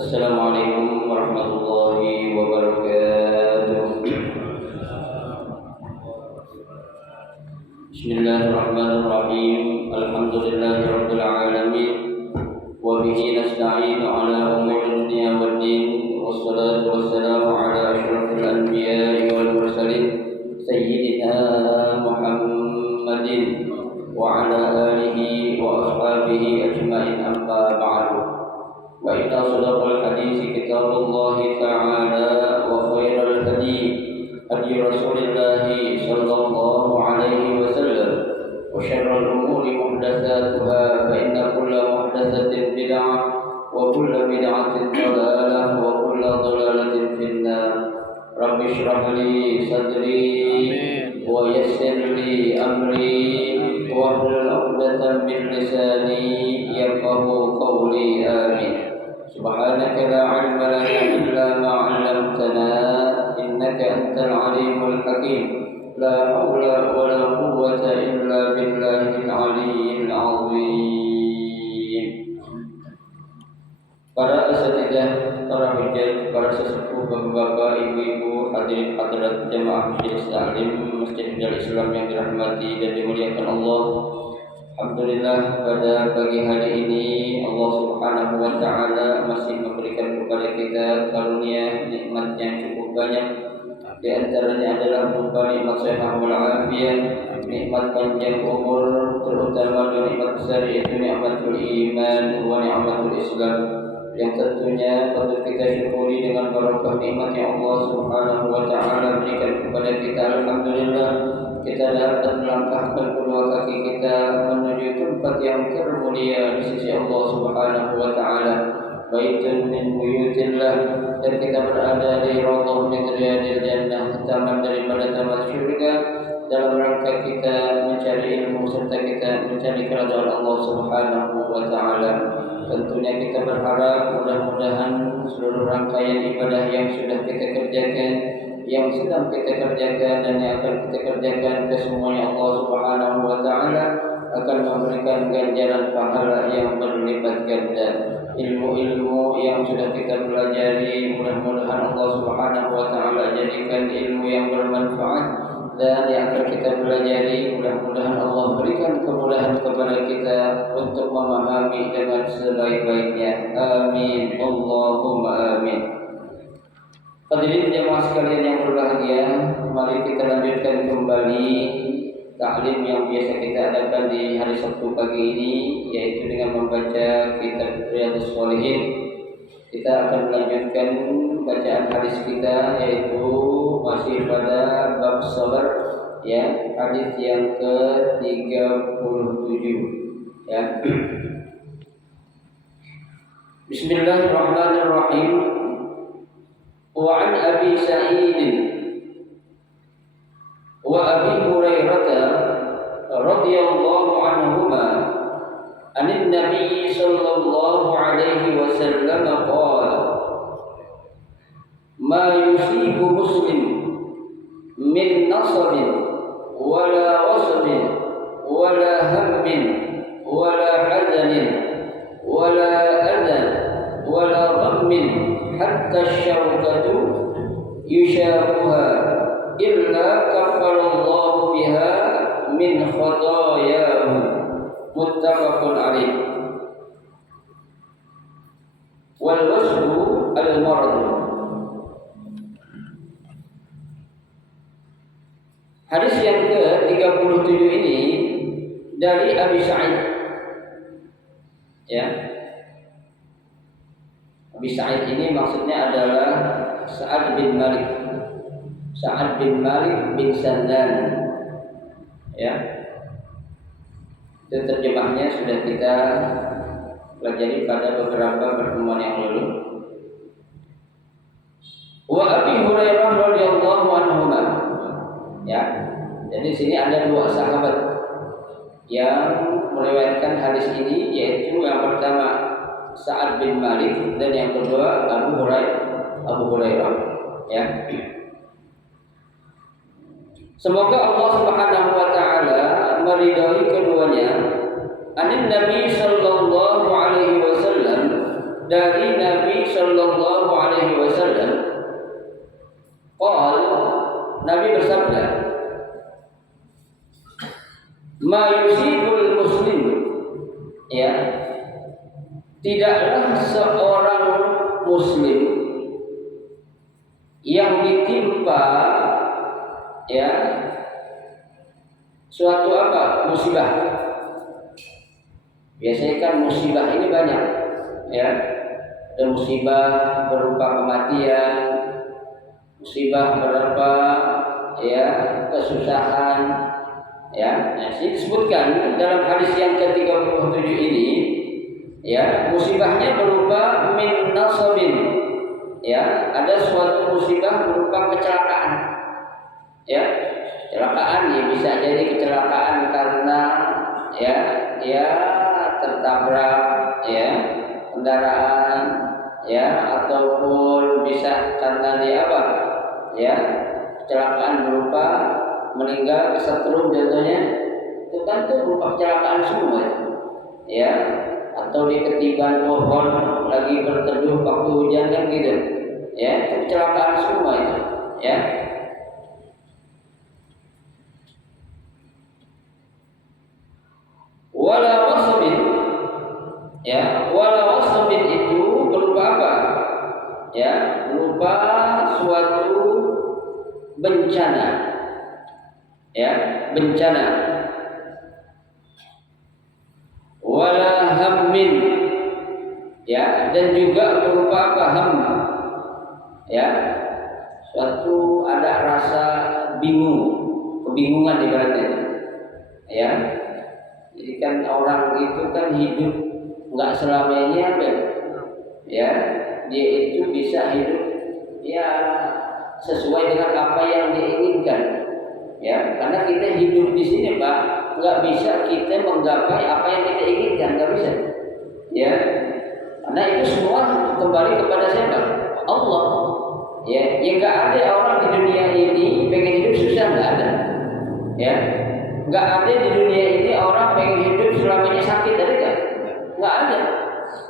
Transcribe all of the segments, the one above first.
Assalamualaikum warahmatullahi wabarakatuh. Bismillahirrahmanirrahim. Alhamdulillahirabbil alamin. Wa bihi nasta'inu ala umuri dunya waddin. Wassalatu wassalamu ala asyrafil anbiya'i wal mursalin sayyidina Muhammadin wa ala alihi wa ashabihi ajma'in, amma ba'du. Wa inna sadaqal hadisi kitabullahi ta'ala wa khairal hadi hadi Rasulillahi sallallahu alaihi wasallam wa syarrul umuri muhdatsatuha fa inna kulla muhdatsatin bid'ah wa kulla bid'atin dhalalah wa kulla dhalalatin finnar. Rabbi shrah li sadri wa yassir li amri wa hlul 'uqdatam min lisani yafqahu qawli. Amin. Subhanaka la 'ilma lana illa ma 'allamtana innaka antal 'alimul hakim. La haula wa la quwwata illa billahil 'aliyyil 'azim. Para asatidzah, para hujjah, para sesepuh, bapak-bapak, ibu-ibu, hadirin hadirat jamaah Majelis Taklim Masjid Hidayah Islam yang dirahmati dan dimuliakan Allah. Alhamdulillah, pada pagi hari ini Allah Subhanahu wa taala masih memberikan kepada kita karunia nikmat yang cukup banyak. Di antaranya adalah berupa nikmat sehat wal afiat, nikmat panjang umur, terutama nikmat besar yaitu nikmatul iman wa nikmatul Islam, yang tentunya patut kita syukuri dengan barakah nikmat yang Allah Subhanahu wa taala berikan kepada kita. Alhamdulillah, kita dapat melangkahkan kedua kaki kita menuju tempat yang termulia di sisi Allah Subhanahu wa taala, baitun min buyutillah, dan kita berada di raudhah min riyadil jannah, taman daripada taman syurga, dalam rangka kita mencari ilmu serta kita mencari kerajaan Allah Subhanahu wa taala. Tentunya kita berharap mudah-mudahan seluruh rangkaian ibadah yang sudah kita kerjakan, yang sedang kita kerjakan, dan yang akan kita kerjakan, kesemuanya Allah Subhanahu wa taala akan memberikan ganjaran pahala yang berlipat ganda. Ilmu-ilmu yang sudah kita pelajari, mudah-mudahan Allah Subhanahu wa taala jadikan ilmu yang bermanfaat, dan yang akan kita pelajari mudah-mudahan Allah berikan kemudahan kepada kita untuk memahami dengan sebaik-baiknya. Amin, Allahumma amin. Hadirin jemaah sekalian yang berbahagia, mari kita lanjutkan kembali taklim yang biasa kita adakan di hari Sabtu pagi ini, yaitu dengan membaca kitab Riyadhus Shalihin. Kita akan melanjutkan bacaan hadis kita, yaitu masih pada bab sabar, ya, hadis yang ke-37, ya. Bismillahirrahmanirrahim. Wa an Abi Sa'id wa Abi Hurairah radhiyallahu anhuma anin Nabi sallallahu alaihi wasallam qala ma yusibu muslim min nasabin wala wasabin wala hammin wala hazanin wala adan wala ghammin hatta syawkatu yushaquha illa kafarallahu biha min khatayahu. Muttafaqun alaih. Wal wasfu al marad. Hadis yang ke-37 ini dari Abi Sa'id, ya. Abi Sa'id ini maksudnya adalah Sa'ad bin Malik. Sa'ad bin Malik bin Sandan, ya. Itu terjemahnya sudah kita pelajari pada beberapa pertemuan yang lalu. Wa Abi Hurairah radhiyallahu anhu, ya. Jadi sini ada dua sahabat yang meriwayatkan hadis ini, yaitu yang pertama Sa'ad bin Malik dan yang kedua Abu Hurairah, ya. Semoga Allah Subhanahu wa taala meridai keduanya. Anin Nabi sallallahu alaihi wasallam, dari Nabi sallallahu alaihi wasallam qala, Nabi bersabda, ma yusibul muslim, ya, tidaklah seorang muslim yang ditimpa, ya, suatu apa? Musibah. Biasanya kan musibah ini banyak, ya. Ada musibah berupa kematian, musibah berupa, ya, kesusahan, ya. Nah, disebutkan dalam hadis yang ke-37 ini, ya, musibahnya berupa min nasabin, ya, ada suatu musibah berupa kecelakaan, ya. Kecelakaan ya bisa jadi kecelakaan karena, ya, dia tertabrak, ya, kendaraan, ya, ataupun bisa karena dia apa, ya, kecelakaan berupa meninggal kesetrum contohnya, itu kan tuh berupa kecelakaan semua, ya, atau di ketiban pohon lagi berteduh waktu hujan kan gitu, ya, itu kecelakaan semua itu, ya. Wala wasabin, ya, wala wasabin itu berupa apa? Ya, berupa suatu bencana, ya, bencana. Wala hammin, ya, dan juga berupa apa? Ham, ya, suatu ada rasa bingung, kebingungan ibaratnya, ya. Jadi kan orang itu kan hidup nggak selamanya apa, ya, dia itu bisa hidup, ya, sesuai dengan apa yang diinginkan, ya, karena kita hidup di sini Pak, nggak bisa kita menggapai apa yang kita inginkan, nggak bisa, ya, karena itu semua kembali kepada siapa? Allah, ya, yang nggak ada orang di dunia ini pengen hidup susah, nggak ada, ya. Nggak ada di dunia ini orang pengen hidup selamanya sakit, ada nggak? Nggak ada,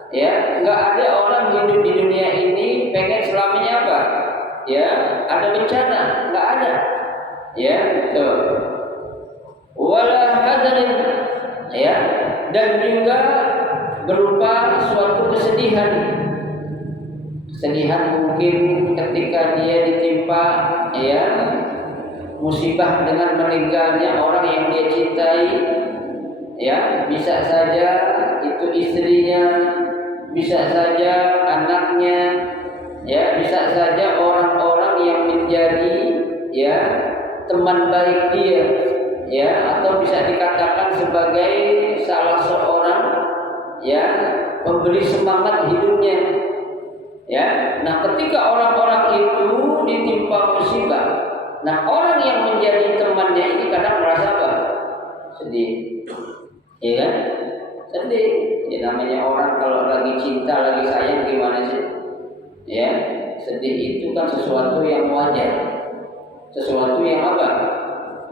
ya. Nggak ada orang hidup di dunia ini pengen selamanya apa? Ya, ada bencana, nggak ada, ya. Tuh. Wala hadarin, ya, dan juga berupa suatu kesedihan. Kesedihan mungkin ketika dia ditimpa, ya, musibah dengan meninggalnya orang yang dia cintai, ya, bisa saja itu istrinya, bisa saja anaknya, ya, bisa saja orang-orang yang menjadi, ya, teman baik dia, ya, atau bisa dikatakan sebagai salah seorang, ya, pemberi semangat hidupnya, ya. Nah, ketika orang-orang itu ditimpa musibah, nah, orang yang menjadi temannya ini kadang merasa apa? Sedih, ya kan? Sedih. Ya, namanya orang kalau lagi cinta, lagi sayang gimana sih? Ya, sedih itu kan sesuatu yang wajar, sesuatu yang apa?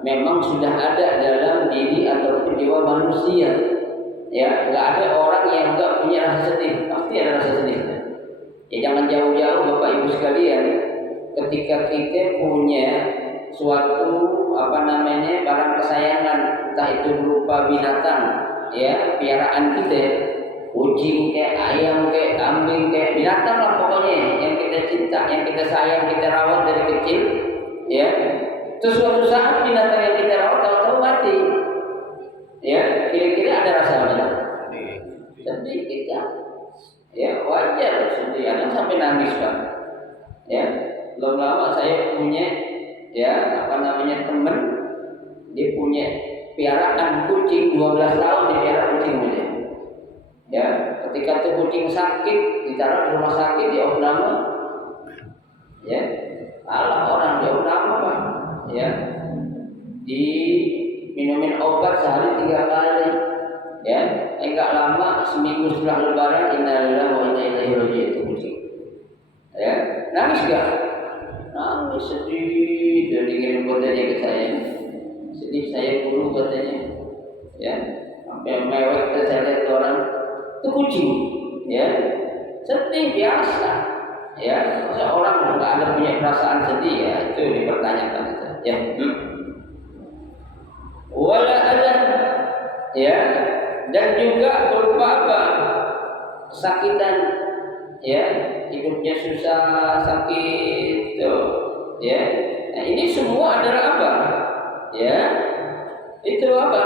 Memang sudah ada dalam diri atau jiwa manusia. Ya, nggak ada orang yang nggak punya rasa sedih, pasti ada rasa sedih. Ya, jangan jauh-jauh Bapak Ibu sekalian. Ketika kita punya suatu apa namanya barang kesayangan, entah itu berupa binatang, ya, piaraan kita, kucing kayak ayam kayak kambing kayak binatang lah pokoknya yang kita cinta, yang kita sayang, kita rawat dari kecil, ya. Terus suatu saat binatang yang kita rawat tahu-tahu mati, ya, kira-kira ada rasa apa? Sedih kita, ya, wajar sedih, ada sampai nangis Pak, ya. Belum lama saya punya, ya, apa namanya, temen, dia punya piaraan kucing 12 tahun dipiara kucing aja. Ya, ketika tuh kucing sakit ditaruh di rumah sakit di opname, ya, alah orang di opname Pak, ya, diminumin obat sehari 3 kali, ya, enggak lama seminggu setelah Lebaran innalillahi wa inna ilaihi raji'un itu kucing, ya, nangis gak? Nangis sedih, jadi ngirim katanya ke saya, sedih saya dulu katanya, ya, sampai mewek saya lihat orang itu kucing, ya, sedih biasa, Ya, seorang nggak ada punya perasaan sedih ya itu dipertanyakan itu. Ya. Wala adan, ya, dan juga berupa apa? Kesakitan, ya, hidupnya susah, sakit, tuh, ya. Nah, ini semua adalah apa? Ya, itu apa?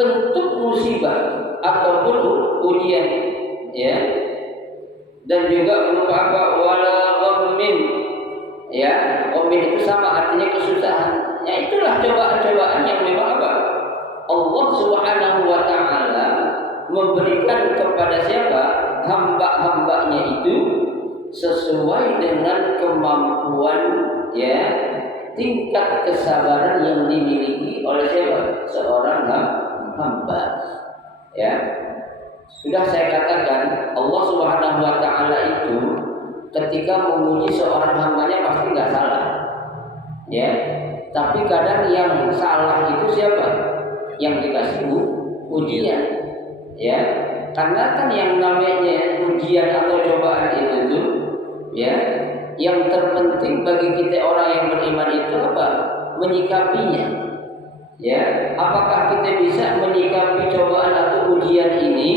Bentuk musibah ataupun ujian, ya. Dan juga berupa apa? Wala ghammin, ya. Ghammin itu sama artinya kesusahan. Ya itulah cobaan-cobaan yang memang apa? Allah Subhanahu wa taala memberikan kepada siapa? Hamba-hambanya itu sesuai dengan kemampuan, ya, tingkat kesabaran yang dimiliki oleh siapa? Seorang hamba. Ya. Sudah saya katakan Allah Subhanahu wa taala itu ketika menguji seorang hambanya pasti nggak salah. Ya. Tapi kadang yang salah itu siapa? Yang dikasih ujian. Ya. Karena kan yang namanya ujian atau cobaan itu tuh, ya, yang terpenting bagi kita orang yang beriman itu apa? Menyikapinya. Ya, apakah kita bisa menyikapi cobaan atau ujian ini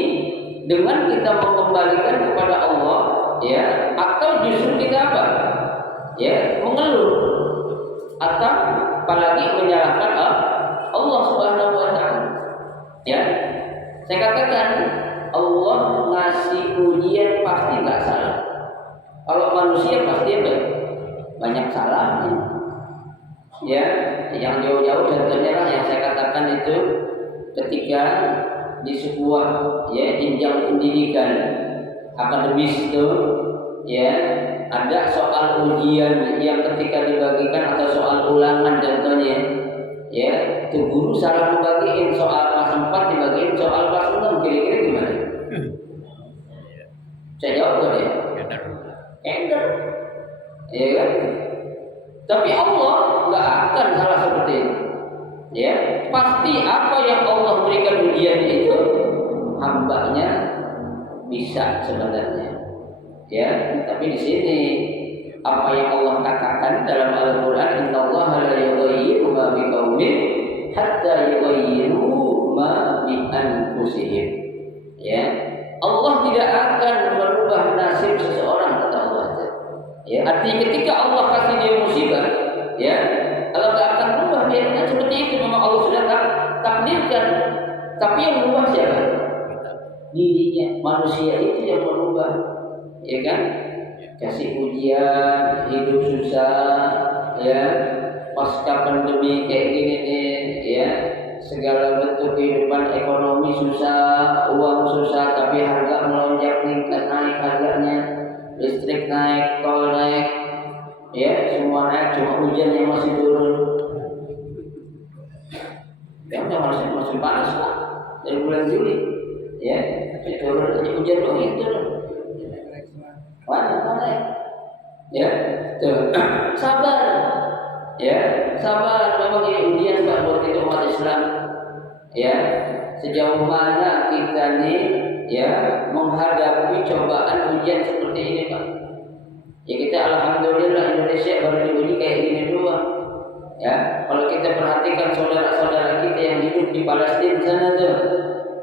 dengan kita mengembalikan kepada Allah, ya, atau justru kita apa? Ya, mengeluh atau apalagi menyalahkan Allah Subhanahu wa taala. Ya. Saya katakan Allah ngasih ujian pasti nggak salah. Kalau manusia pasti banyak salahnya. Ya, yang jauh-jauh contohnya lah yang saya katakan itu ketika di sebuah, ya, jenjang pendidikan akademis itu, ya, ada soal ujian yang ketika dibagikan atau soal ulangan contohnya, ya, itu guru salah membagiin soal kelas 4 dibagiin soal kelas 6, kira-kira gimana? Saya jawab gak ya? Ender, ya kan? Tapi Allah nggak akan salah seperti itu. Ya, pasti apa yang Allah berikan ujian itu hambanya bisa sebenarnya. Ya, tapi di sini apa yang Allah katakan dalam Al-Quran, Innallaha la yughayyiru ma biqaumin hatta yughayyiru ma bi anfusihim. Ya, Allah tidak akan merubah nasib seseorang, kata Allah. Ya, artinya ketika Allah kasih dia musibah, ya, Allah tidak akan berubah biarnya seperti itu. Memang Allah sudah takdirkan. Tapi yang berubah siapa? Dirinya, manusia itu yang berubah, ya kan? Kasih ujian, hidup susah, ya, pasca pandemi kayak gini nih, ya, segala bentuk kehidupan ekonomi susah, uang susah, tapi harga melonjak tingkat naik harganya, listrik naik, tol naik, ya, semua naik, cuma hujan yang masih turun. Yang harusnya masih panas lah dari bulan Juli, ya, turun aja hujan doang yang turun. Mana, ya, tuh, sabar, ya, sabar. Memang ini ujian buat kita umat Islam, ya, sejauh mana kita nih, ya, menghadapi cobaan ujian seperti ini, Pak. Ya, kita alhamdulillah Indonesia baru diuji kayak gini doang. Ya, kalau kita perhatikan saudara-saudara kita yang hidup di Palestina sana tuh,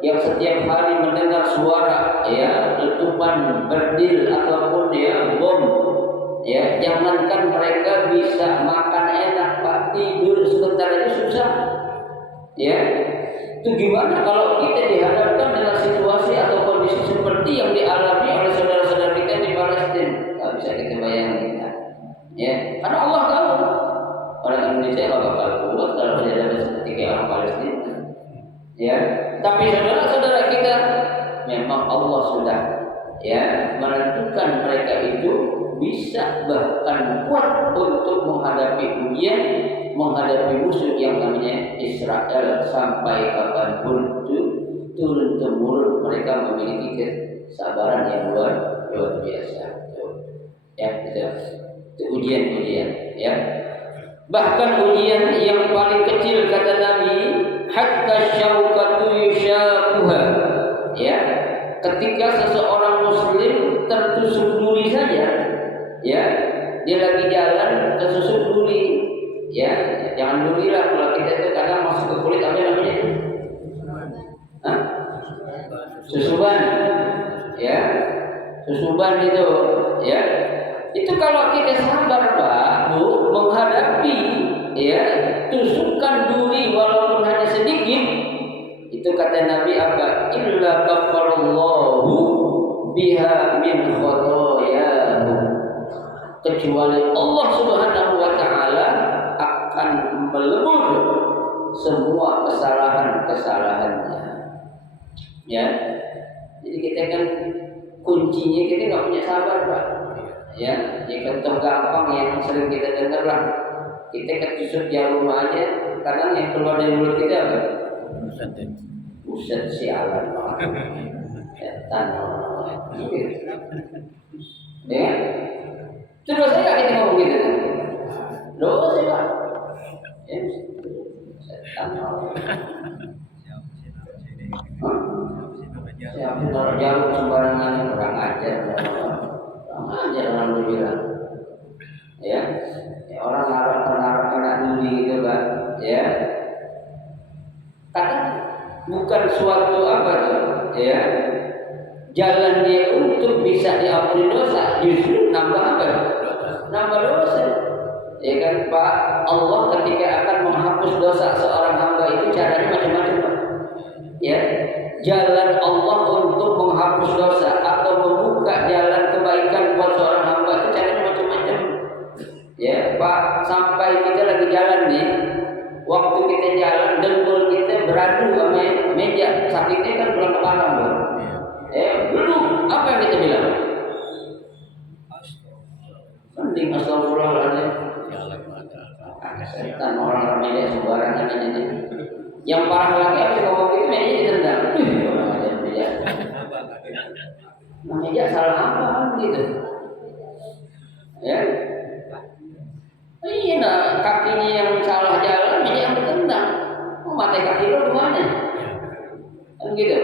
yang setiap hari mendengar suara, ya, letupan berdil ataupun, ya, bom, ya, jangankan mereka bisa makan enak, Pak, tidur sebentar aja susah. Ya, itu gimana kalau kita dihadapkan dengan situasi atau kondisi seperti yang dialami oleh saudara-saudara kita di Palestina? Tidak bisa kita bayangkan. Ya, karena Allah tahu orang Indonesia nggak bakal kuat kalau terjadi seperti kayak orang Palestina. Ya, tapi saudara-saudara kita memang Allah sudah, ya, menentukan mereka itu bisa bahkan kuat untuk menghadapi ujian, menghadapi musuh yang namanya Israel sampai kapanpun itu turun temurun mereka memiliki kesabaran yang luar biasa. Ya, itu ujian-ujian, ya. Bahkan ujian yang paling kecil kata Nabi, hatta syaukatu yushaquha, ya, ketika seseorang muslim tertusuk duri saja, ya, dia lagi jalan tertusuk duri, ya, jangan duri lah, kalau kita itu kadang masuk ke kulit apa namanya? Hah? Susuban, ya, susuban itu, ya, itu kalau kita sabar Pak Bu menghadapi, ya, tusukan duri walaupun hanya sedikit, itu kata Nabi apa? Illa kafarallahu biha min khotoyahu, kecuali Allah Subhanahu wa taala akan melebur semua kesalahan-kesalahannya. Ya. Jadi kita kan kuncinya kita nggak punya sabar Pak. Ya, contoh gampang yang sering kita dengar lah. Kita ketusuk jarum aja, kadang yang keluar dari mulut kita apa? Buset sialan banget. Setan. Ya. Itu dosa nggak kita ngomong gitu? Dosa Pak. Ya, setan. Siapa naruh jarum sembarangan, kurang ajar. Alhamdulillah. Ya, orang naruh kena duri gitu Pak. Ya. Kadang bukan suatu apa tuh, ya, jalan dia untuk bisa diampuni dosa, justru nambah apa? Nambah dosa. Ya kan Pak, Allah ketika akan menghapus dosa seorang hamba itu caranya macam-macam Pak. Ya, jalan Allah untuk menghapus dosa atau membuka jalan kebaikan buat seorang hamba itu caranya macam-macam. Ya Pak, sampai kita lagi jalan nih, waktu kita jalan dengkul kita beradu sama meja, sakitnya kan belum kepala Bang. Belum, apa yang kita bilang? Mending astagfirullahaladzim. Setan orang meja sembarangan aja. Yang parah lagi habis ngomong gitu meja ditendang. Meja salah apa gitu? Ya. Iya, nah, kakinya yang salah jalan, meja yang ditendang. Mata kaki lo kemana? Kan gitu.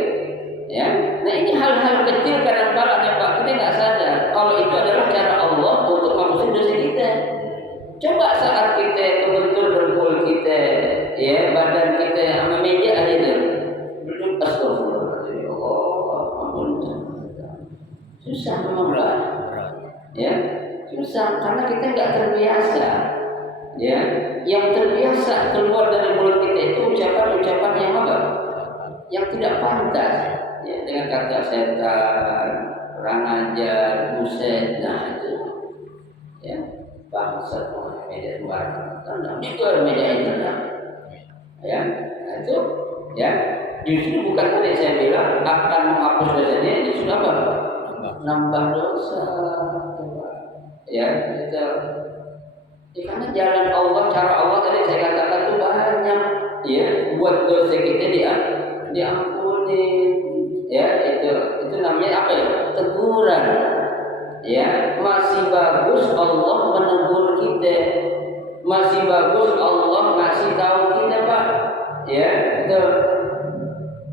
Ya. Nah ini hal-hal kecil kadang-kadang ya Pak, kita nggak sadar kalau itu adalah cara Allah untuk menghapus dosa kita. Coba saat kita kebentur dengkul kita, ya, badan kita sama meja aja tuh, duduk astagfirullahaladzim, Allah ampun, susah memang lah, ya, susah karena kita nggak terbiasa, ya, yang terbiasa keluar dari mulut kita itu ucapan-ucapan yang apa? Yang tidak pantas, ya, dengan kata setan, kurang ajar, buset, nah itu, ya. Bangsa meja luar, itu ada meja internal, ya, nah, itu, ya, justru bukan tadi saya bilang akan menghapus dosanya, justru apa? Nambah dosa, ya, itu, ya, karena jalan Allah, cara Allah tadi saya katakan itu banyak, ya, buat dosa kita diampuni, ya, itu namanya apa ya? Teguran. Ya, masih bagus Allah menegur kita, masih bagus Allah ngasih tahu kita Pak, ya, itu,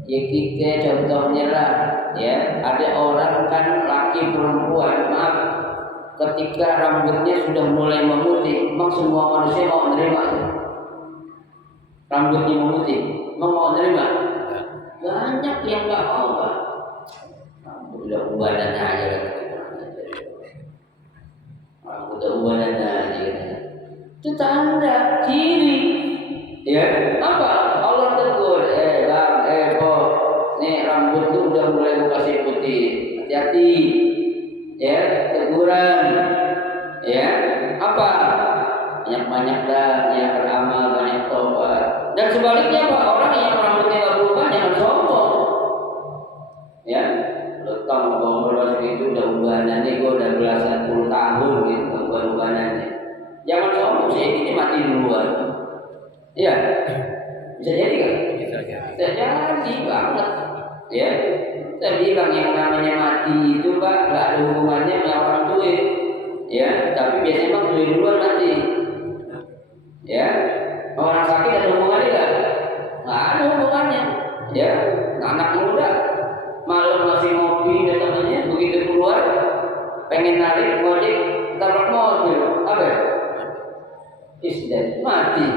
ya kita contohnya lah, ya, ada orang kan laki perempuan, maaf, ketika rambutnya sudah mulai memutih, memang semua manusia mau menerima, rambutnya memutih, mau menerima, banyak yang nggak mau Pak, udah badan aja kan. Udah ubanan aja, itu tanda ciri, ya, apa? Allah tegur, bang, kok, nih rambut tuh udah mulai kasih putih, hati-hati, ya, teguran, ya, apa? Banyak-banyak dah, ya, beramal, banyak tobat, dan sebaliknya Pak, orang yang rambutnya nggak berubah jangan sombong, ya. Letang umur segitu udah ubanannya, gue udah belasan puluh tahun gitu, ubanannya. Jangan sombong, saya ini mati duluan. Iya, bisa jadi kan? Bisa jadi banget. Ya, saya bilang yang namanya mati itu Pak, nggak ada hubungannya sama orang tua. Ya, tapi biasanya bang tua duluan mati. Ya, orang sakit ada hubungannya nggak ada hubungannya. Ya, anak muda malam masih mau keluar, pengen narik ngojek, tabrak mobil, apa? Isdet mati,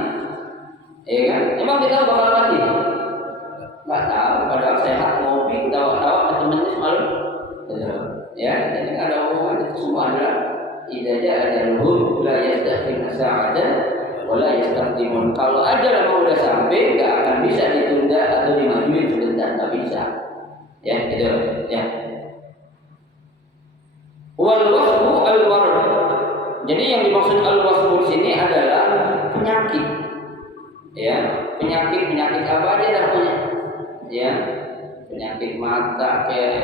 ya kan? Emang kita bakal mati? Nggak tahu. Padahal sehat ngopi, tawa-tawa teman-temannya semalam, ya. Jadi ada omongan itu semua adalah idza ajaluhum la yastakhiruna sa'atan wa la yastaqdimun. Kalau ajal mau udah sampai nggak akan bisa ditunda atau dimajuin sebentar, nggak bisa. Ya, itu ya. Wal wasfu al marad. Jadi yang dimaksud al wasfu di sini adalah penyakit. Ya, penyakit apa aja dah punya. Ya, penyakit mata kayak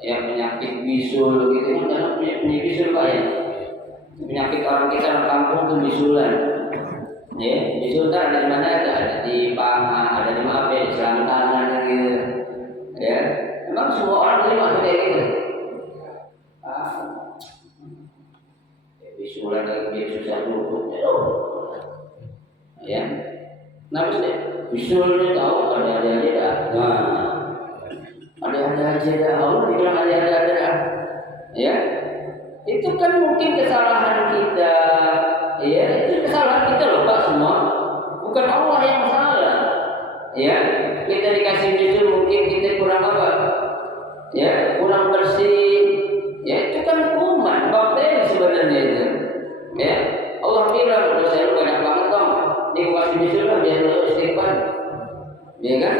ya penyakit bisul gitu kan, jangan punya bisul Pak ya. Penyakit orang kita orang kampung itu bisulan. Ya, bisul kan ada di mana aja, ada di paha, ada di mana di selangkangan gitu. Ya, memang semua orang terima kayak gitu. Bisulan lagi susah dulu. Ya, kenapa sih? Bisulnya tahu ada aja dah. Nah, ada aja dah. Allah bilang ada dah. Ya. Itu kan mungkin kesalahan kita, ya itu kesalahan kita loh Pak semua, bukan Allah yang salah, ya kita dikasih bisul mungkin kita kurang apa, ya kurang bersih, ya itu kan kuman, bakteri sebenarnya itu, ya Allah bilang dosa lu banyak banget dong, dikasih bisul lah biar lu istighfar, ya kan?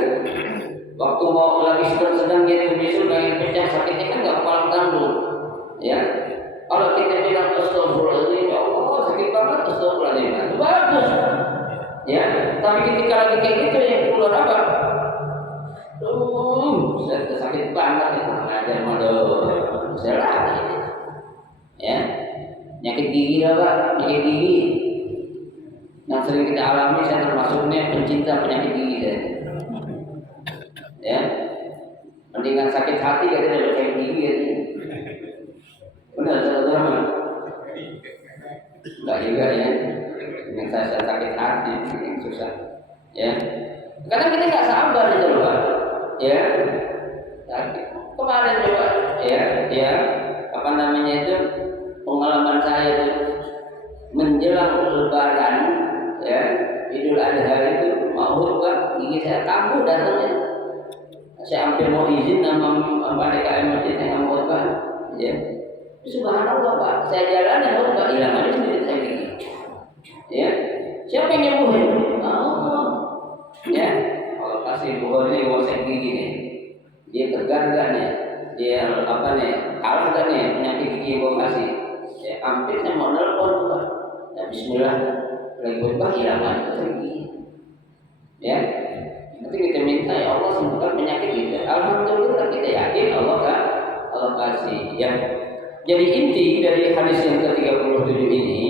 Waktu mau lagi sedang gitu bisul pengen pecah sakitnya kan nggak kepala tanggung, ya. Kalau kita bilang astagfirullahaladzim, ya Allah sakit banget astagfirullahaladzim, bagus, ya. Tapi ketika lagi kayak gitu yang keluar apa? Sakit banget itu aja malu, salah, ya. Nyakit gigi lah Pak, nyakit gigi. Yang sering kita alami saya termasuknya pencinta penyakit gigi ya. Mendingan sakit hati daripada sakit gigi ya. Benar, saudara? Enggak juga ya. Yang saya sakit hati, yang susah. Ya. Karena kita nggak sabar itu loh, Pak. Ya. Kemarin juga, ya. Apa namanya itu pengalaman saya itu menjelang Lebaran, ya, Idul Adha itu mau Pak, gigi saya kambuh datangnya. Saya hampir mau izin sama DKM masjid saya nggak mau Pak. Ya. Subhanallah Pak, saya jalan lalu Pak hilang aja sendiri saya gigi. Ya, siapa yang nyembuhin? Allah. Ya, kalau kasih buah ini mau saya gigi nih, dia tegar gak nih? Dia apa nih? Kalah gak nih penyakit gigi gua kasih? Ya, hampir saya mau nelpon Pak. Ya, Bismillah, lagi buat hilang aja gigi. Ya, nanti kita minta ya Allah sembuhkan penyakit kita. Alhamdulillah kita yakin Allah kasih. Ya. Jadi inti dari hadis yang ke-37 ini,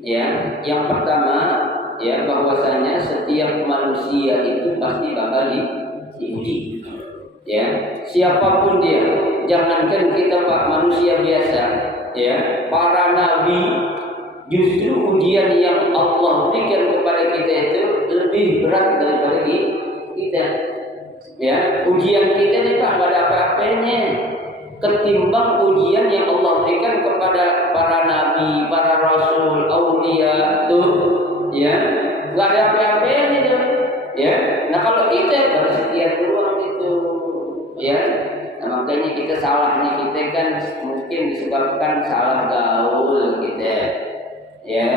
ya, yang pertama, ya, bahwasanya setiap manusia itu pasti bakal diuji, ya, siapapun dia. Jangankan kita Pak manusia biasa, ya, para nabi justru ujian yang Allah berikan kepada kita itu lebih berat daripada kita, ya. Ujian kita ini Pak nggak ada apa-apanya ketimbang ujian yang Allah berikan kepada para nabi, para rasul, aulia tuh, ya, nggak ada apa-apanya itu, ya. Nah kalau kita bersekian doang itu, ya, nah, makanya kita salahnya kita kan mungkin disebabkan salah gaul kita, ya.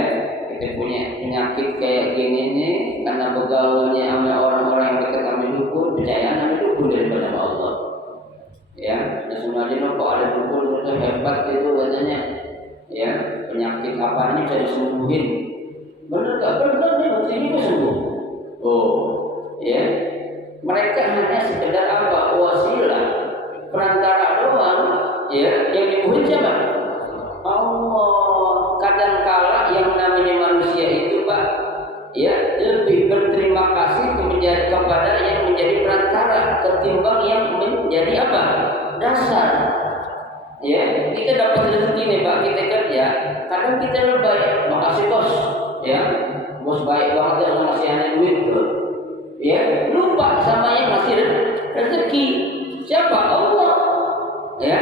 Kita punya penyakit kayak gini nih karena bergaulnya sama orang-orang yang dekat sama dukun, percayaan sama dukun daripada Allah. Ya, sebenarnya kok ada dukun itu hebat itu katanya, ya, penyakit apa ini bisa disembuhin. Benar nggak? Benar nih, buktinya bisa sembuh. Oh, ya, mereka hanya sekedar apa? Wasilah, perantara doang, ya, yang dibuhin siapa? Allah. Kadangkala yang namanya manusia itu Pak, ya, lebih berterima kasih kepada yang menjadi perantara ketimbang yang menjadi apa? Dasar. Ya, kita dapat rezeki nih Pak, kita kerja, kadang kita lebay, makasih bos, ya, bos baik banget yang ngasih aneh duit tuh, ya, lupa sama yang ngasih rezeki. Siapa? Allah, ya.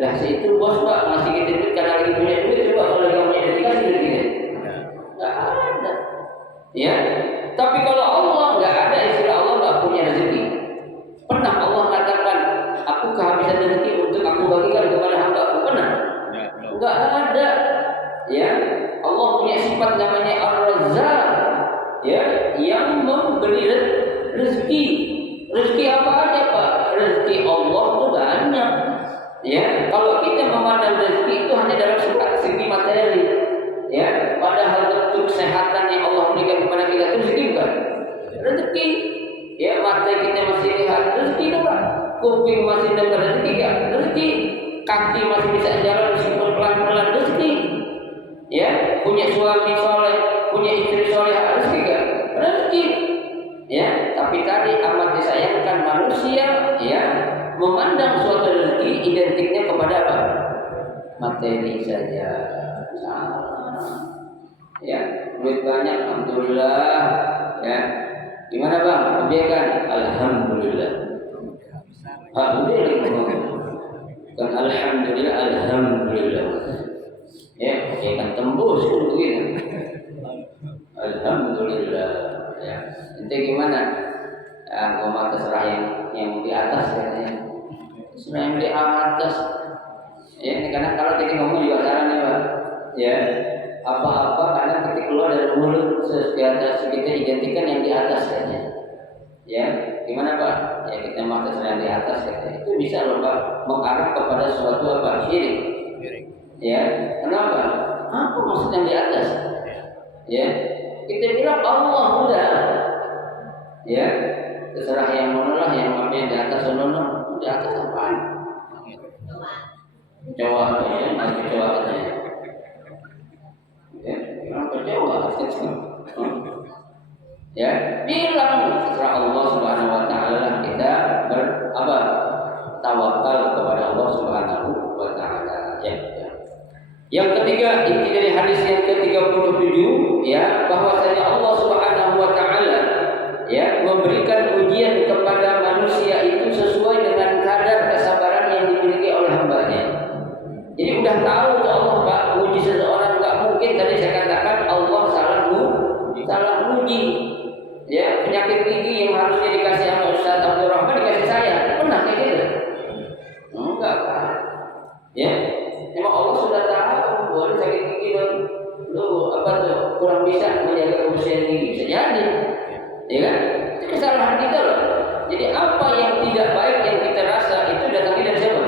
Lah si itu bos Pak ngasih kita duit karena lagi punya duit, coba kalau lagi punya duit dikasih duit kita. Nggak ada. Ya. Tapi kalau Allah nggak ada istilah Allah nggak punya rezeki. Pernah Allah katakan aku kehabisan rezeki untuk aku bagikan kepada hamba-Ku? Pernah? Nggak ada. Ya. Allah punya sifat namanya Ar-Razzaq. Ya, yang memberi rezeki. Rezeki apa aja Pak? Rezeki Allah itu banyak. Ya, kalau kita memandang rezeki itu hanya dalam segi materi, ya, padahal bentuk kesehatan yang Allah berikan kepada kita itu rezeki bukan? Rezeki. Ya, mata kita masih lihat rezeki itu Pak. Kuping masih dengar rezeki enggak? Rezeki. Kaki masih bisa jalan meskipun pelan-pelan rezeki. Ya, punya suami soleh, punya istri soleh, rezeki enggak? Rezeki. Ya, tapi tadi amat disayangkan manusia ya memandang suatu rezeki identiknya kepada apa? Materi saja. Ya, duit banyak, alhamdulillah. Ya, gimana Bang? Kebaikan? Alhamdulillah. Alhamdulillah. Bukan alhamdulillah, alhamdulillah. Ya, kebaikan tembus begitu. Alhamdulillah. Ya, itu gimana? Ya, gua terserah yang di atas katanya. Terserah yang di atas. Ya, ini karena kalau kita ngomong juga caranya Pak. Ya, apa-apa karena ketika keluar dari mulut di atas kita identikan yang di atas katanya. Ya, gimana Pak? Ya kita mau terserah yang di atas katanya. Itu bisa loh Pak mengarah kepada suatu apa? Syirik. Ya, kenapa? Apa maksud yang di atas? Ya, kita bilang Allah udah. Ya, terserah yang mana lah, yang apa yang di atas sono. Di atas apaan? Kecewa ya, nanti kecewa katanya. Ya, bilang kecewa. Ya, bilang terserah Allah Subhanahu Wa Taala kita tawakal kepada Allah Subhanahu Wa Taala. Ya. Yang ketiga, inti dari hadis yang ke-37 ya, bahwasanya Allah Subhanahu Wa Taala ya memberikan ujian kepada manusia itu sesuai dengan kadar kesabaran yang dimiliki oleh hamba-Nya. Jadi udah tahu tuh Allah Pak, uji seseorang nggak mungkin. Tadi saya katakan Allah salah uji. Ya, penyakit gigi yang harusnya dikasih sama Ustaz Abdul Rahman dikasih saya. Pernah kayak gitu? Enggak Pak. Ya, memang Allah sudah tahu bahwa sakit gigi dan lu kurang bisa menjaga kebersihan gigi. Bisa jadi. Ya kan? Itu kesalahan kita loh. Jadi apa yang tidak baik yang kita rasa itu datangnya dari siapa?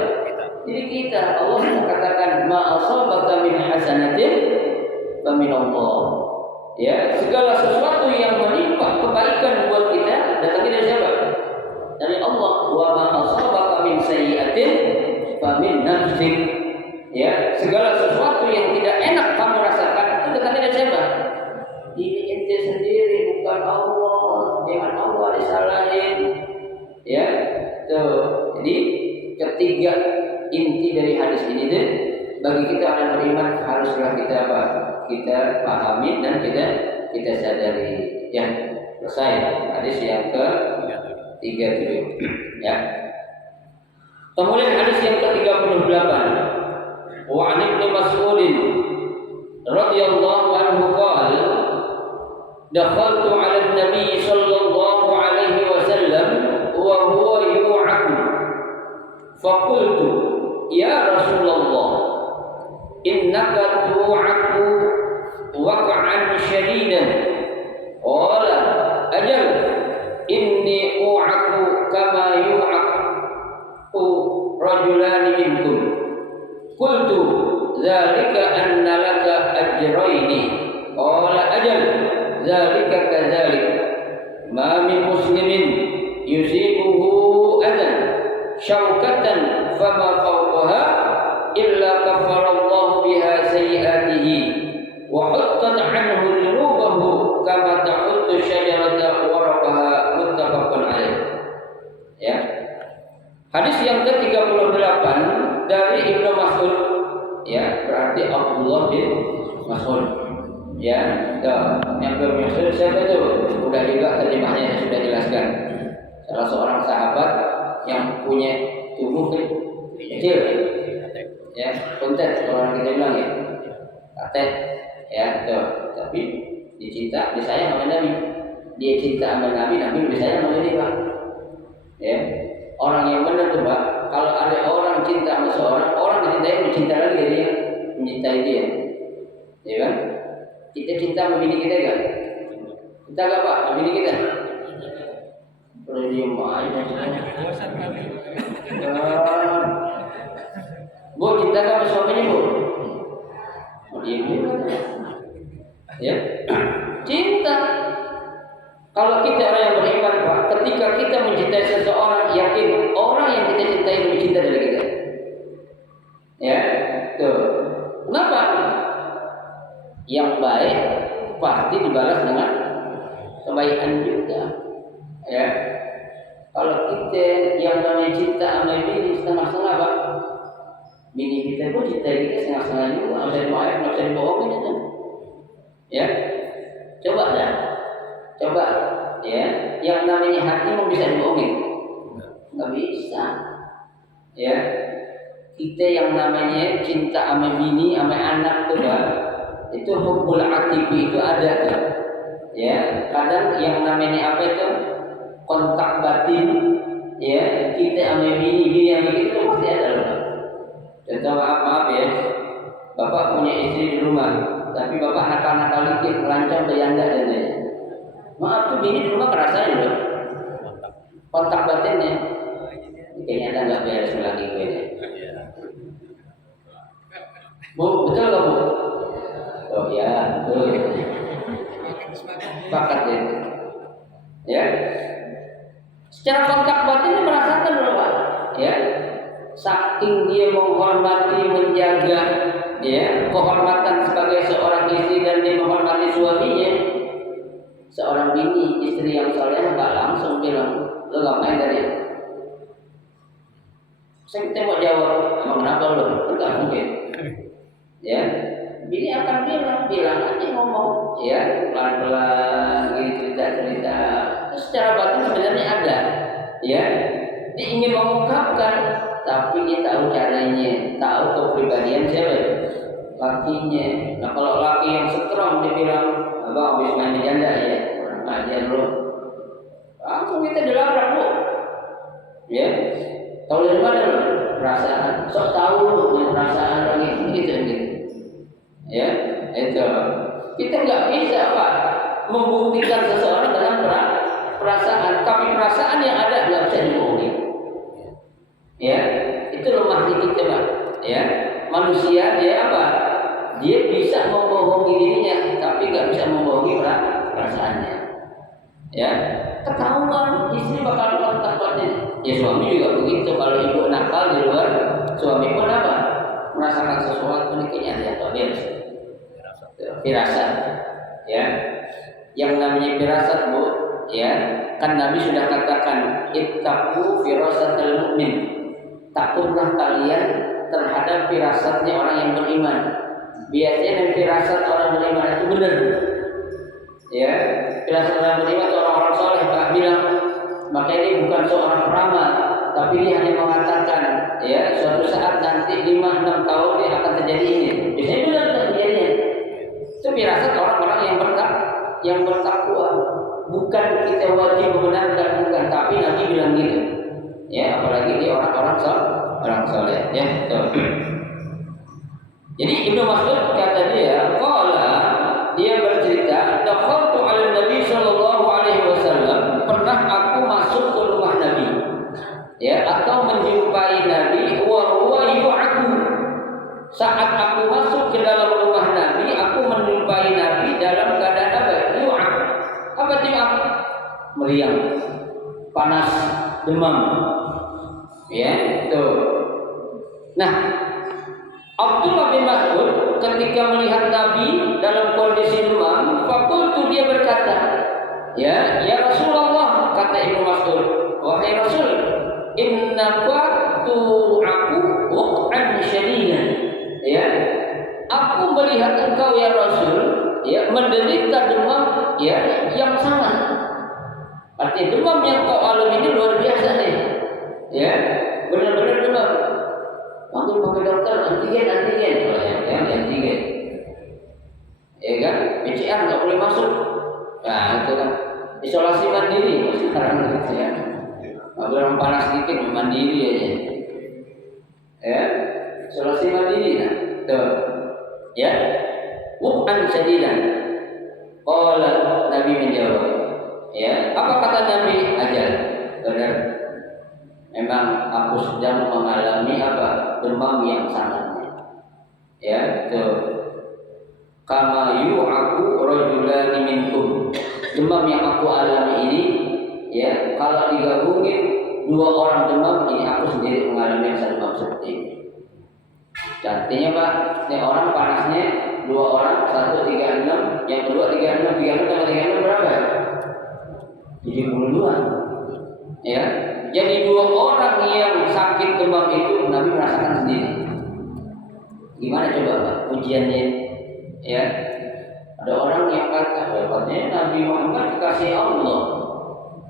Jadi kita. Allah katakan ma asabaka min hasanatin fa min Allah. Ya, segala sesuatu yang menimpa kebaikan buat kita datangnya dari siapa? Dari Allah. Wa ma asabaka min sayyi'atin fa min nafsik. Ya, segala sesuatu yang tidak enak kamu rasakan itu datangnya dari siapa? Diri ente sendiri, bukan Allah. Jangan Allah disalahin. Ya, tuh. Jadi ketiga inti dari hadis ini tuh, bagi kita orang beriman haruslah kita apa? Kita pahami dan kita sadari. Ya, selesai hadis yang ke-37. Ya. Kemudian hadis yang ke-38. Wa 'an Ibnu Mas'ud radhiyallahu anhu qala dakhaltu 'ala an-nabiy sallallahu alaihi wasallam wa huwa yu'aku faqultu ya Rasulullah innaka tu'aku waq'an shadidan qala ajal inni u'aku kama yu'aku rajulani minkum qultu dzalika anna laka ajraini qala ajal dzalika kadzalik ma min muslimin yusibuhu adan syaukatan fama fawqaha illa kafarallahu biha sayyi'atihi wa huttat anhu dhunubahu kama tahuttu syajarata waraqaha muttafaqun alaih. Ya. Hadis yang ke-38 dari Ibnu Mas'ud, ya, berarti Abdullah bin Mas'ud. Ya, yang bermaksud siapa itu? Sudah juga terjemahnya saya sudah jelaskan. Salah seorang sahabat yang punya tubuh kecil, konten orang kita bilang ya, katet, ya, tuh. Tapi dicinta, disayang sama Nabi. Dia cinta sama Nabi, Nabi disayang sama dia, Pak. Ya, orang yang benar tuh, Pak. Kalau ada orang cinta sama seorang, orang dicintai mencinta lagi dia, mencintai dia, ya kan? Kita cinta sama bini kita kan? Kita enggak Pak, sama bini kita. Perlu diem aja. Bu, cinta sama suaminya Bu? Diem. Ya, cinta. Kalau kita orang yang beriman, Pak, ketika kita mencintai seseorang, yakin orang yang kita cintai lebih cinta dari kita. Ya, tuh. Kenapa? Yang baik pasti dibalas dengan kebaikan juga. Ya. Kalau kita yang namanya cinta sama bini setengah-setengah, Pak. Bini kita pun cinta kita setengah-setengah juga. Nggak usah dimaafin, nggak usah dibohongin aja. Ya, coba dah. Coba, ya. Yang namanya hati mau bisa dibohongin? Nggak bisa. Ya. Kita yang namanya cinta sama bini, sama anak tuh, Pak. Itu hubbul atifi itu ada kan? Ya, kadang yang namanya apa itu kontak batin, ya kita sama bini yang begitu pasti ada loh. Contoh maaf ya, bapak punya istri di rumah, tapi bapak nakal-nakal dikit, melancong ke janda dan lain. Maaf tuh bini di rumah kerasain loh, kontak batinnya. Kayaknya ada nggak beres lagi gue deh. Bu, betul nggak Bu? Oh ya, betul. Sepakat ya. Ya. Secara kontak batin merasakan loh Pak. Ya. Saking dia menghormati, menjaga, ya, kehormatan sebagai seorang istri dan dia menghormati suaminya. Seorang bini, istri yang soleh nggak langsung bilang, lo ngapain tadi? Saya mau jawab, emang kenapa lo? Enggak mungkin. Ya. Bini akan bilang aja ngomong, ya pelan-pelan, cerita-cerita. Secara batin sebenarnya ada, ya. Dia ingin mengungkapkan, tapi dia tahu caranya, tahu kepribadian siapa, lakinya. Nah kalau laki yang strong dia bilang, abang habis main janda ya, kurang ajar lo. Langsung kita dilarang Bu, ya. Tahu dari mana lo? Perasaan, sok tahu lo perasaan lagi, gitu. Ya, itu kita nggak bisa Pak membuktikan seseorang dalam perasaan, tapi perasaan yang ada nggak bisa dibohongi. Ya, itu lemahnya kita Pak. Ya, manusia dia apa? Dia bisa membohongi dirinya, tapi nggak bisa membohongi perasaannya. Ya, ketahuan istri bakal kontak batin. Ya suami juga begitu. Kalau ibu nakal di luar, suami pun apa? Merasakan sesuatu nih kayaknya ada yang tak beres. Firasat, ya. Yang namanya firasat Bu, ya. Kan Nabi sudah katakan, ittaqu firasatal mu'min. Takutlah kalian terhadap firasatnya orang yang beriman. Biasanya firasat orang beriman itu benar. Ya, firasat orang beriman itu orang-orang soleh Pak bilang, maka ini bukan seorang peramal, tapi dia hanya mengatakan, ya, suatu saat nanti 5-6 tahun dia akan terjadi ini. Biasanya benar terjadinya. Itu firasat orang-orang yang bertakwa. Bukan kita wajib membenarkan, bukan, tapi Nabi bilang gitu. Ya, apalagi dia orang soleh, ya. Tuh. Jadi Ibnu Mas'ud kata dia bercerita, dakhaltu 'ala Nabi sallallahu alaihi wasallam, pernah aku masuk ke rumah Nabi. Ya, atau menjumpai Nabi wa huwa yu'aku. Saat aku masuk ke dalam rumah Nabi, aku menjumpai Nabi dalam keadaan apa? Yu'ak. Apa tiap? Meriang, panas, demam. Ya, itu. Nah, Abdullah bin Mas'ud ketika melihat Nabi dalam kondisi demam, fakultu dia berkata, ya Rasulullah, kata Ibnu Mas'ud, wahai Rasul, inna tu'aku uq'an syadidan. Ya, aku melihat engkau ya Rasul, ya, menderita demam, ya, yang sangat. Artinya demam yang kau alami ini luar biasa nih. Ya, benar-benar demam. Panggil dokter, antigen, jangan antigen. Ya kan, PCR nggak boleh masuk. Nah itu kan isolasi mandiri sekarang gitu ya. Kalau panas dikit mandiri aja. Ya, isolasi mandiri nah. Tuh. Ya. Wu'an syadidan. Qala Nabi menjawab. Ya, apa kata Nabi? Ajal. Benar. Memang aku sedang mengalami apa? Demam yang sangat. Ya, tuh. Kama yu'aku rajulani minkum. Demam yang aku alami ini, ya, kalau digabungin 2 orang demam ini, aku sendiri mengalami rasa demam seperti ini. Artinya Pak, ini orang panasnya 2 orang, 1 36, yang kedua 36 sama 36 berapa? 72. Ya, jadi 2 orang yang sakit demam itu Nabi merasakan sendiri. Gimana coba Pak ujiannya? Ya, ada orang yang katanya Nabi Muhammad dikasih Allah,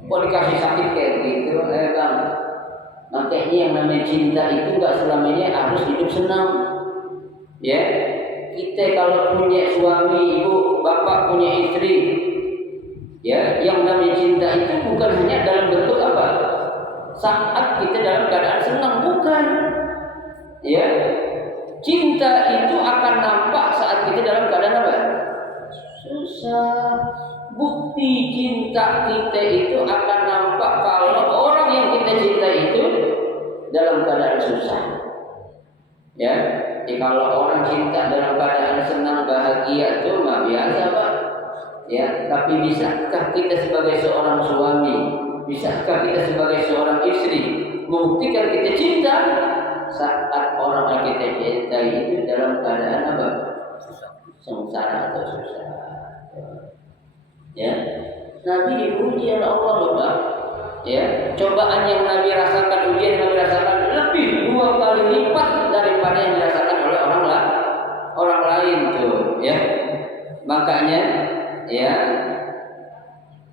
kok dikasih sakit kayak gitu? Kan? Makanya yang namanya cinta itu nggak selamanya harus hidup senang. Ya, kita kalau punya suami, ibu, bapak punya istri, ya, yang namanya cinta itu bukan hanya dalam bentuk apa? Saat kita dalam keadaan senang, bukan. Ya, cinta itu akan nampak saat kita dalam keadaan apa? Susah. Bukti cinta kita itu akan nampak kalau orang yang kita cinta itu dalam keadaan susah. Ya, jadi kalau orang cinta dalam keadaan senang bahagia itu mah biasa Pak. Ya, tapi bisakah kita sebagai seorang suami, bisakah kita sebagai seorang istri membuktikan kita cinta saat orang yang kita cintai itu dalam keadaan apa? Sengsara atau susah. Ya, Nabi diuji oleh Allah Bapak. Ya, cobaan yang Nabi rasakan, ujian yang Nabi rasakan lebih 2 kali lipat daripada yang dirasakan oleh orang lain tuh. Ya, makanya ya,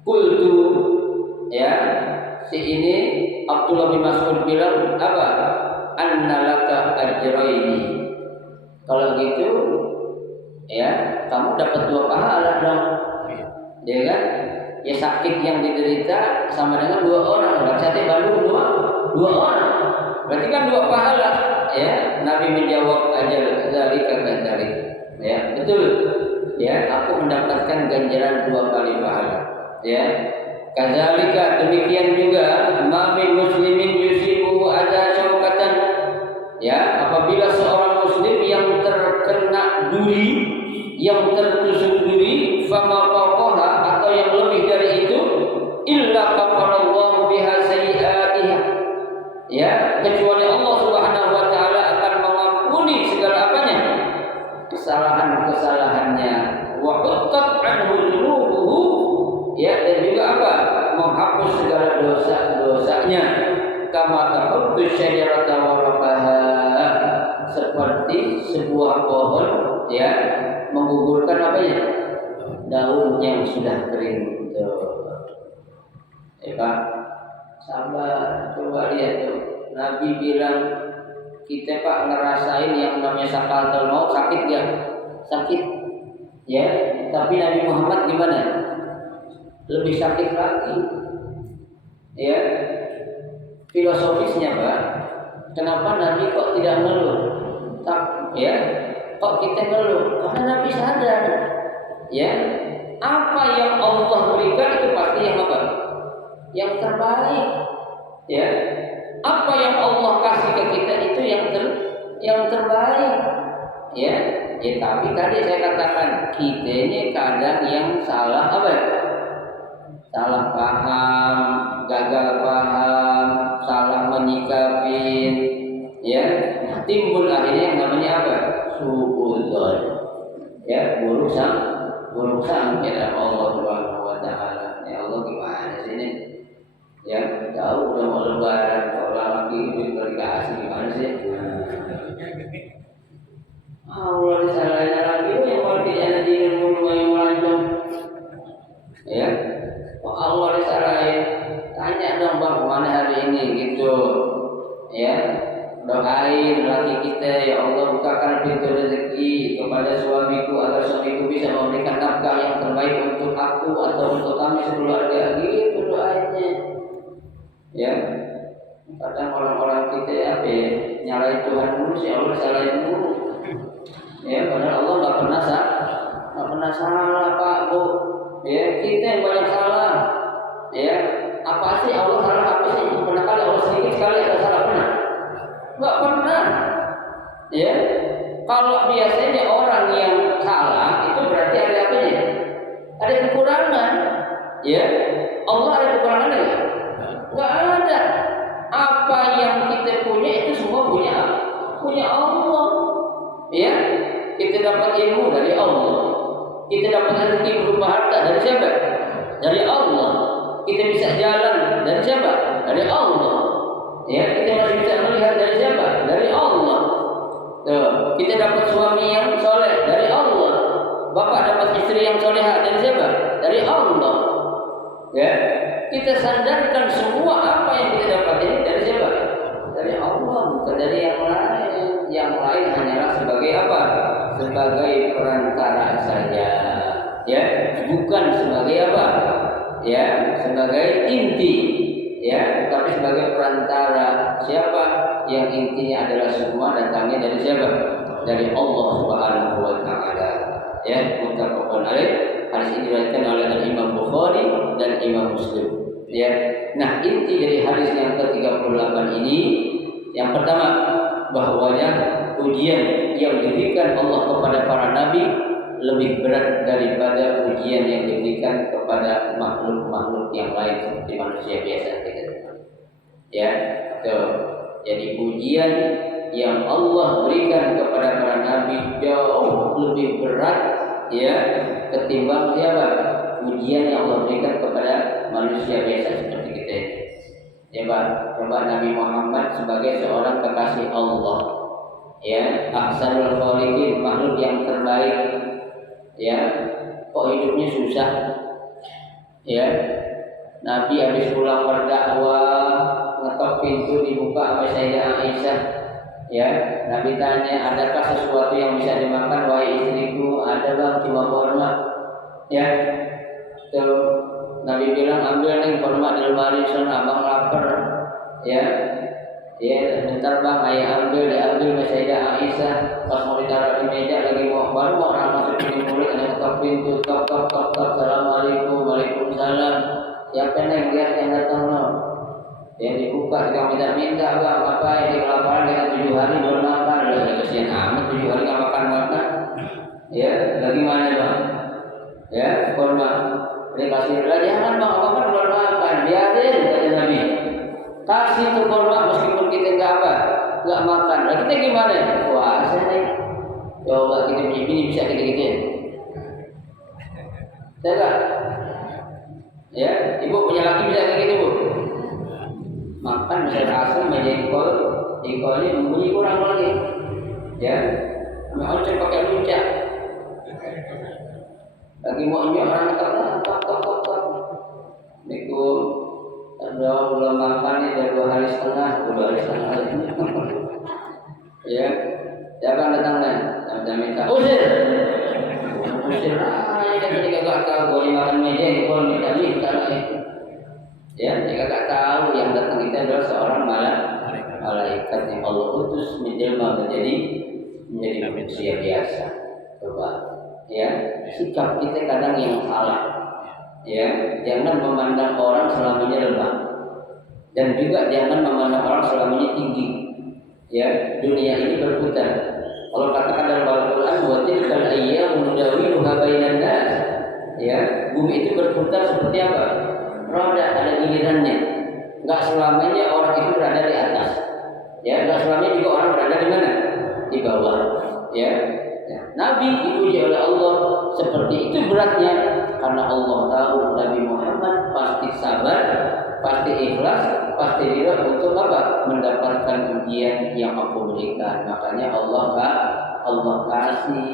kultu ya, si ini Abdullah bin Mas'ud bilang apa? Annalaka ajraini. Kalau gitu ya, kamu dapat 2 pahala dong. Ya kan? Ya, sakit yang diderita sama dengan 2 orang. Berarti baru 2 orang. Berarti kan 2 pahala. Ya, Nabi menjawab ajal zalika kadzalik. Ya, betul. Ya, aku mendapatkan ganjaran 2 kali pahala. Ya. Kadzalika demikian juga ma min muslimin yusibu adza syaukatan. Ya, apabila seorang muslim yang terkena duri, yang tertusuk duri, fama faqaha atau yang lebih dari itu, illa kafarallahu biha sayyi'atiha. Ya, kecuali Allah Subhanahu wa taala akan mengampuni segala apanya? Kesalahan-kesalahannya. Wa huttat anhu dzunubuhu. Ya, dan juga apa? Menghapus segala dosa-dosanya. Kama tahuddu syajarata waraqaha. Seperti sebuah pohon ya menggugurkan apa ya? Daun yang sudah kering. Pak, sabar, coba lihat tuh. Nabi bilang kita Pak ngerasain yang namanya sakaratul maut, sakit ya? Sakit. Ya, tapi Nabi Muhammad gimana? Lebih sakit lagi. Ya. Filosofisnya Pak, kenapa Nabi kok tidak ngeluh? Ya, kok kita ngeluh? Karena Nabi sadar, ya, apa yang Allah berikan itu pasti yang apa? Yang terbaik. Ya, apa yang Allah kasih ke kita itu yang terbaik. Ya, ya, tapi tadi saya katakan kita ini kadang yang salah apa? Salah paham, gagal paham, salah menyikapi, ya, timbul akhirnya yang namanya apa? Suudzon, ya, buruk sangka dalam Allah Subhanahu wa taala. Ya Allah gimana sih ini? Ya, jauh udah mau lebaran, kalau lagi duit dikasih gimana sih? Allah disalahin lagi yang warga di ilmu yang melancong. Ya. Allah disalahin, tanya dong Bang kemana hari ini gitu, ya, doain laki kita, ya Allah bukakan pintu rezeki kepada suamiku agar suamiku bisa memberikan nafkah yang terbaik untuk aku atau untuk kami sekeluarga. Gitu doanya. Ya, kadang orang-orang kita apa ya, nyalain Tuhan dulu, si Allah salahin dulu. Ya, padahal Allah nggak pernah salah Pak Bu. Ya, kita yang banyak salah. Ya, apa sih Allah salah apa sih? Pernah kali Allah sedikit sekali ada salah pernah? Nggak pernah. Ya, kalau biasanya orang yang salah itu berarti ada apanya? Ada kekurangan. Ya, Allah ada kekurangan nggak? Nggak ada. Apa yang kita punya itu semua punya Allah. Ya, kita dapat ilmu dari Allah. Kita dapat rezeki berupa harta dari siapa? Dari Allah. Kita bisa jalan dari siapa? Dari Allah. Ya, kita masih bisa melihat dari siapa? Dari Allah. Tuh, kita dapat suami yang soleh dari Allah. Bapak dapat istri yang solehah dari siapa? Dari Allah. Ya, kita sandarkan semua apa yang kita dapat ini dari siapa? Dari Allah, bukan dari yang lain. Yang lain hanyalah sebagai apa? Sebagai perantara saja. Ya, bukan sebagai apa? Ya, sebagai inti. Ya, tapi sebagai perantara. Siapa? Yang intinya adalah semua datangnya dari siapa? Dari Allah Subhanahu wa taala. Ya, muttafaqun alaih. Hadis ini diriwayatkan oleh Imam Bukhari dan Imam Muslim. Ya. Nah, inti dari hadis yang ke-38 ini yang pertama bahwanya ujian yang diberikan Allah kepada para nabi lebih berat daripada ujian yang diberikan kepada makhluk-makhluk yang lain seperti manusia biasa kita. Ya, tuh. Jadi ujian yang Allah berikan kepada para nabi jauh lebih berat ya ketimbang siapa? Ujian yang Allah berikan kepada manusia biasa seperti kita ini. Ya Pak, coba Nabi Muhammad sebagai seorang kekasih Allah, ya, ahsanul khaliqin, makhluk yang terbaik, ya, kok hidupnya susah, ya. Nabi habis pulang berdakwah, ngetok pintu dibuka sama Sayyidah Aisyah, ya. Nabi tanya, adakah sesuatu yang bisa dimakan wahai istriku? Ada bang, cuma kurma, ya. Tuh. Nabi bilang ambil nih kurma di lemari sana, abang lapar, ya, ya, bentar bang, ayah ambil, diambil Sayyidah Aisyah, pas mau ditaruh di meja lagi baru orang masuk di mulut, ada ketok pintu, tok, assalamualaikum, waalaikumsalam, siapa nih lihat yang datang no, ya dibuka, kita minta bang, apa ini kelaparan dengan 7 hari belum makan, ya kesian amat 7 hari nggak makan, ya, lagi mana bang, ya, kurma. Dia kasih jangan bang, apa belum makan, biarin kata Nabi. Kasih tuh kurma meskipun kita nggak makan. Nah kita gimana? Puasa nih. Coba kita punya bini bisa gitu. Saya ya, ibu punya laki bisa kayak gitu bu. Makan bisa asam, meja ikolnya bunyi kurang lagi. Ya, mau coba pakai lucak. Lagi mau nyok orang tok. Niku belum makan nih dari 2 hari setengah, ya, siapa datang nih? Saya minta usir aja ketika gak tahu boleh makan meja itu minta ya, jika gak tahu yang datang itu adalah seorang malaikat yang Allah utus menjelma menjadi manusia biasa. Coba, ya, sikap kita kadang yang salah. Ya, jangan memandang orang selamanya lemah dan juga jangan memandang orang selamanya tinggi. Ya, dunia ini berputar. Kalau katakan dalam Al-Quran, wa tilkal ayyamu nudawiluha bainan nas. Ya, bumi itu berputar seperti apa? Roda, ada gilirannya. Enggak selamanya orang itu berada di atas. Ya, enggak selamanya juga orang berada di mana? Di bawah. Ya. Nabi diuji oleh Allah seperti itu beratnya karena Allah tahu Nabi Muhammad pasti sabar, pasti ikhlas, pasti ridha untuk apa? Mendapatkan ujian yang aku berikan. Makanya Allah kasih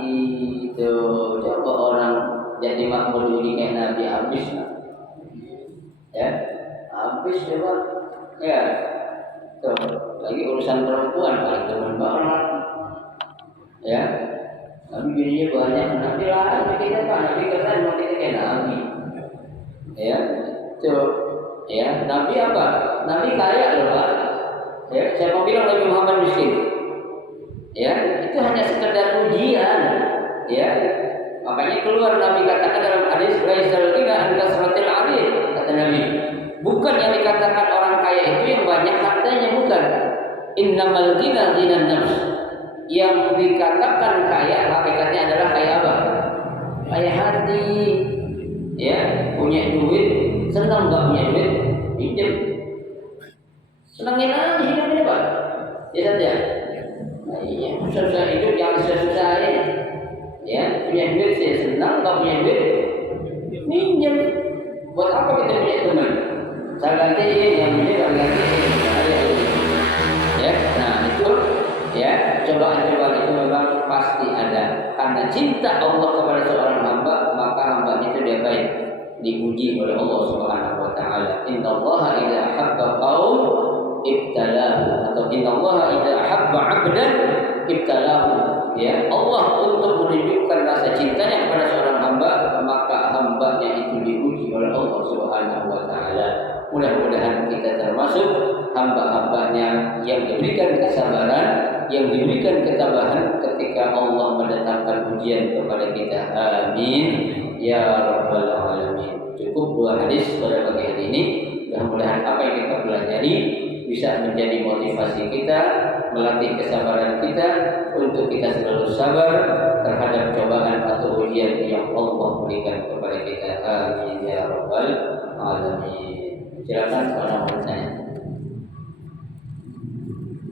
itu. Coba orang jadi makmur uji kayak Nabi habis, ya, habis coba, ya. Tuh, Lagi urusan perempuan paling demen banget. Ya, Nabi bininya banyak. Nabi lah, kita Pak. Nabi kata mau kita kayak Nabi. Ya, itu. Ya, Nabi apa? Nabi kaya loh Pak. Ya, siapa bilang Nabi Muhammad miskin? Ya, itu hanya sekedar ujian. Ya, makanya keluar Nabi katakan dalam hadis laisal ghina an kasratil arif, kata Nabi. Bukan yang dikatakan orang kaya itu yang banyak hartanya, bukan. Innamal ghina ghinan nafs. Yang dikatakan kaya hakikatnya adalah kaya apa? Kaya hati. Ya, punya duit, senang enggak punya duit? Pinjam. Senangin aja hidup ini Pak. Ya saja. Nah, iya, susah hidup jangan susah-susah ya. Ya, punya duit saya senang, enggak punya duit minjem. Buat apa kita punya teman? Saya ganti ini, yang ini saya ganti ini. Ya, nah itu ya cobaan-cobaan itu memang pasti ada. Karena cinta Allah kepada seorang hamba, maka hamba itu dia baik diuji oleh Allah Subhanahu wa taala. Innallaha idza habba qaum ibtalahu, atau innallaha idza habba 'abdan ibtalahu. Ya, Allah untuk menunjukkan rasa cintanya kepada seorang hamba, maka hambanya itu diuji oleh Allah Subhanahu wa taala. Mudah-mudahan kita termasuk hamba-hambanya yang diberikan kesabaran, yang diberikan ketabahan ketika Allah mendatangkan ujian kepada kita. Amin ya rabbal alamin. Cukup 2 hadis pada pagi hari ini. Mudah-mudahan apa yang kita pelajari bisa menjadi motivasi kita, melatih kesabaran kita untuk kita selalu sabar terhadap cobaan atau ujian yang Allah berikan kepada kita. Amin ya rabbal alamin. Silakan kalau mau bertanya.